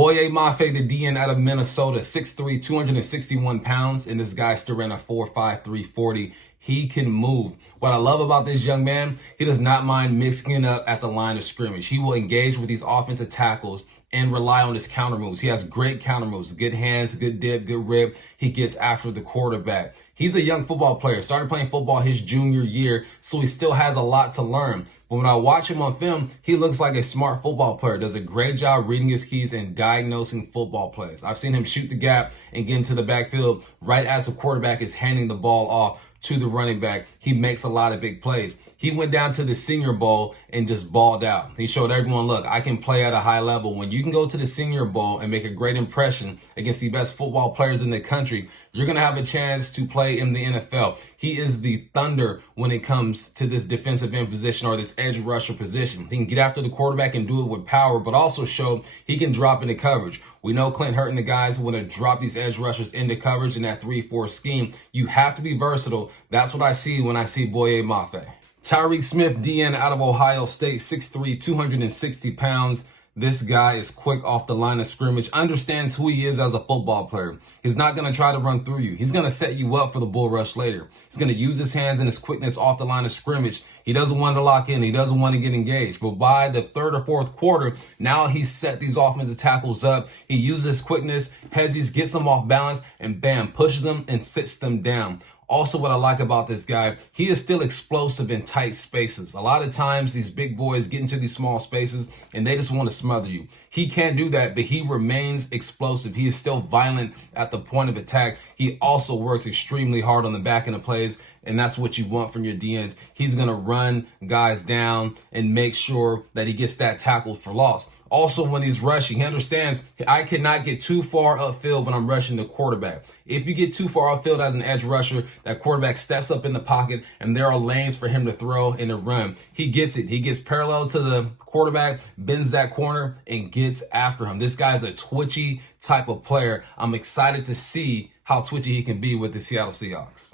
Boye Mafe, the DN out of Minnesota, 6'3", 261 pounds, and this guy still ran a 4.5, 340. He can move. What I love about this young man, he does not mind mixing it up at the line of scrimmage. He will engage with these offensive tackles and rely on his counter moves. He has great counter moves, good hands, good dip, good rip. He gets after the quarterback. He's a young football player, started playing football his junior year, so he still has a lot to learn. But when I watch him on film, he looks like a smart football player, does a great job reading his keys and diagnosing football plays. I've seen him shoot the gap and get into the backfield right as the quarterback is handing the ball off to the running back. He makes a lot of big plays. He went down to the Senior Bowl and just balled out. He showed everyone, look, I can play at a high level. When you can go to the Senior Bowl and make a great impression against the best football players in the country, you're going to have a chance to play in the NFL. He is the thunder when it comes to this defensive end position or this edge rusher position. He can get after the quarterback and do it with power, but also show he can drop into coverage. We know Clint Hurton, the guys want to drop these edge rushers into coverage in that 3-4 scheme. You have to be versatile. That's what I see when I see Boye Mafe. Tyreke Smith, DN out of Ohio State, 6'3", 260 pounds. This guy is quick off the line of scrimmage, understands who he is as a football player. He's not going to try to run through you. He's going to set you up for the bull rush later. He's going to use his hands and his quickness off the line of scrimmage. He doesn't want to lock in. He doesn't want to get engaged. But by the third or fourth quarter, now he's set these offensive tackles up. He uses his quickness, heads, gets them off balance, and bam, pushes them and sits them down. Also, what I like about this guy, he is still explosive in tight spaces. A lot of times, these big boys get into these small spaces and they just want to smother you. He can't do that, but he remains explosive. He is still violent at the point of attack. He also works extremely hard on the back end of plays, and that's what you want from your DNs. He's going to run guys down and make sure that he gets that tackle for loss. Also, when he's rushing, he understands I cannot get too far upfield when I'm rushing the quarterback. If you get too far upfield as an edge rusher, that quarterback steps up in the pocket and there are lanes for him to throw and to run. He gets it. He gets parallel to the quarterback, bends that corner, and gets after him. This guy's a twitchy type of player. I'm excited to see how twitchy he can be with the Seattle Seahawks.